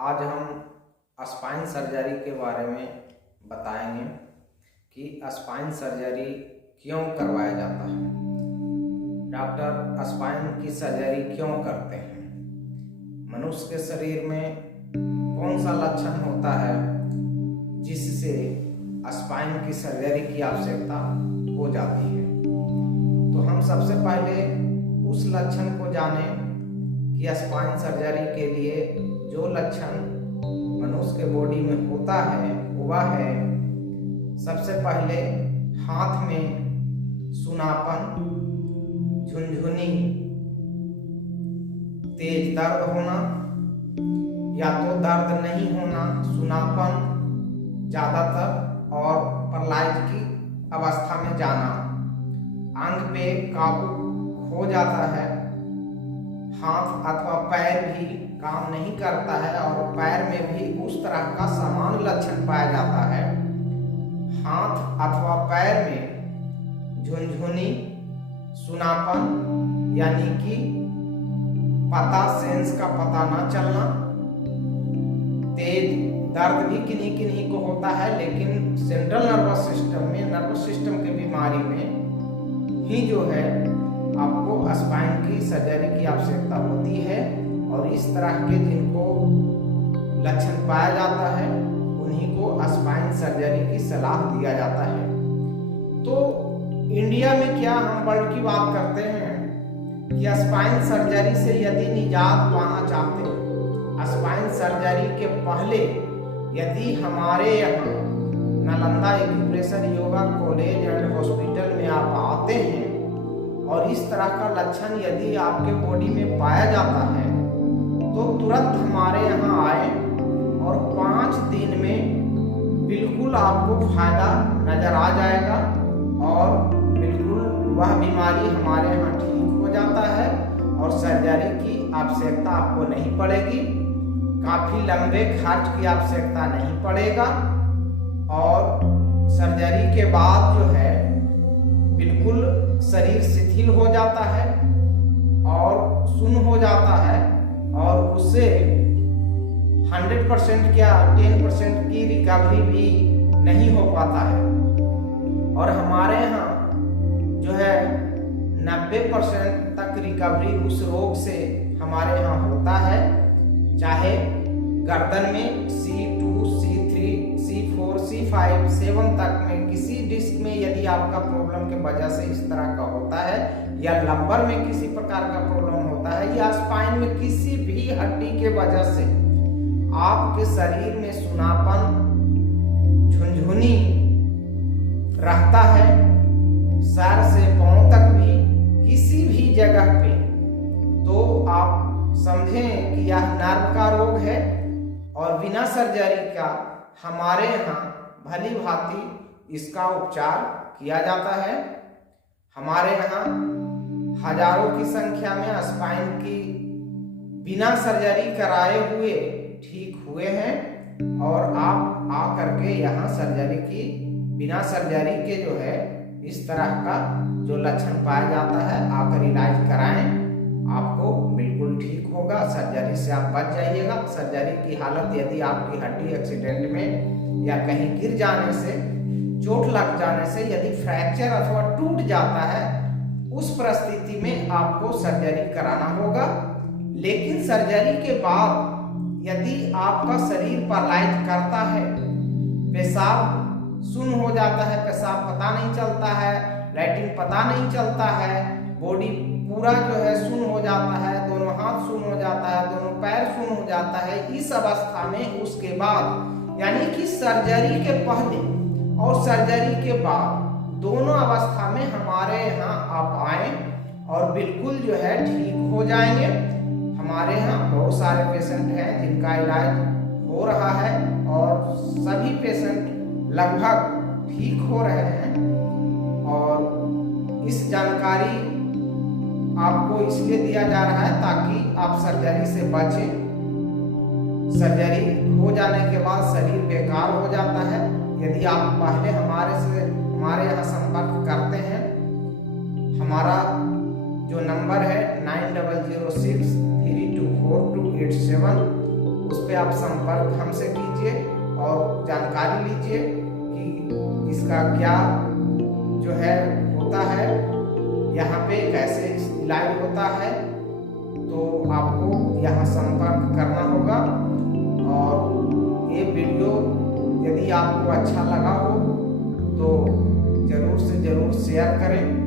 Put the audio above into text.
आज हम spine surgery के बारे में बताएंगे कि स्पाइन सर्जरी क्यों करवाया जाता है। डॉक्टर स्पाइन की सर्जरी क्यों करते हैं, मनुष्य के शरीर में कौन सा लक्षण होता है जिससे स्पाइन की सर्जरी की आवश्यकता हो जाती है। तो हम सबसे पहले उस लक्षण को जानें कि स्पाइन सर्जरी के लिए जो लक्षण मनुष्य के बॉडी में होता है वह है, सबसे पहले हाथ में सुनापन, झुनझुनी, तेज दर्द होना या तो दर्द नहीं होना, सुनापन ज्यादातर और पैरालाइज की अवस्था में जाना, अंग पे काबू खो जाता है, हाथ अथवा पैर भी काम नहीं करता है और पैर में भी उस तरह का समान लक्षण पाया जाता है। हाथ अथवा पैर में झुनझुनी, सुनापन यानी कि पता सेंस का पता ना चलना, तेज दर्द भी किन्हीं किन्हीं को होता है, लेकिन सेंट्रल नर्वस सिस्टम में, नर्वस सिस्टम की बीमारी में ही जो है आपको स्पाइन की सर्जरी की आवश्यकता होती है। और इस तरह के जिनको लक्षण पाया जाता है उन्हीं को स्पाइन सर्जरी की सलाह दिया जाता है। तो इंडिया में क्या हम वर्ल्ड की बात करते हैं कि स्पाइन सर्जरी से यदि निजात पाना चाहते हैं, स्पाइन सर्जरी के पहले यदि हमारे यहाँ Nalanda acupressure yoga college and hospital में आप आते हैं और इस तरह का लक्षण यदि आपके बॉडी में पाया जाता है तो तुरंत हमारे यहाँ आए और 5 दिन में बिल्कुल आपको फायदा नजर आ जाएगा और बिल्कुल वह बीमारी हमारे यहाँ ठीक हो जाता है और सर्जरी की आवश्यकता आपको नहीं पड़ेगी, काफी लंबे खर्च की आवश्यकता नहीं पड़ेगा और सर्जरी के बाद जो है बिल्कुल शरीर शिथिल हो जाता है और सुन्न हो जाता है और उससे 100% क्या 10% की रिकवरी भी नहीं हो पाता है। और हमारे यहाँ जो है 90% तक रिकवरी उस रोग से हमारे यहाँ होता है, चाहे गर्दन में C2, C3, C4, C5, 7 तक में किसी डिस्क में यदि आपका प्रॉब्लम के वजह से इस तरह का होता है या लंबर में किसी प्रकार का प्रॉब्लम होता है या स्पाइन में किसी भी हड्डी के वजह से आपके शरीर में सुनापन, झुनझुनी रहता है, सर से पांव तक भी किसी भी जगह पे, तो आप समझें कि यह नर्व का रोग है और बिना सर्जरी का हमारे यहाँ भली भांति इसका उपचार किया जाता है। हमारे यहाँ हजारों की संख्या में स्पाइन की बिना सर्जरी कराए हुए ठीक हुए हैं और आप आ करके यहाँ सर्जरी की बिना सर्जरी के जो है इस तरह का जो लक्षण पाया जाता है आकर इलाज कराएं, आपको बिल्कुल ठीक होगा, सर्जरी से आप बच जाइएगा। सर्जरी की हालत यदि आपकी हड्डी एक्सीडेंट में या कहीं गिर जाने से, चोट लग जाने से यदि फ्रैक्चर अथवा टूट जाता है, उस परिस्थिति में आपको सर्जरी कराना होगा। लेकिन सर्जरी के बाद यदि आपका शरीर पैरालाइज करता है, पेशाब शून्य हो जाता है, पेशाब पता नहीं चलता है, लैट्रिन पता नहीं चलता है, बॉडी पूरा जो है शून्य हो जाता है, दोनों हाथ शून्य हो जाता है, दोनों पैर शून्य हो जाता है, इस अवस्था में उसके बाद यानी कि सर्जरी के पहले और सर्जरी के बाद दोनों अवस्था में हमारे यहाँ आप आए और बिल्कुल जो है ठीक हो जाएंगे। हमारे यहाँ बहुत सारे पेशेंट हैं जिनका इलाज हो रहा है और सभी पेशेंट लगभग ठीक हो रहे हैं। और इस जानकारी आपको इसलिए दिया जा रहा है ताकि आप सर्जरी से बचें। सर्जरी हो जाने के बाद शरीर बेकार हो जाता है। यदि आप पहले हमारे यहाँ संपर्क करते हैं, हमारा जो नंबर है 9006324287, उस पर आप संपर्क हमसे कीजिए और जानकारी लीजिए कि इसका क्या जो है होता है, यहाँ पे कैसे इलाज होता है। तो आपको यहाँ संपर्क करना होगा। और ये वीडियो यदि आपको अच्छा लगा हो तो ज़रूर से ज़रूर शेयर करें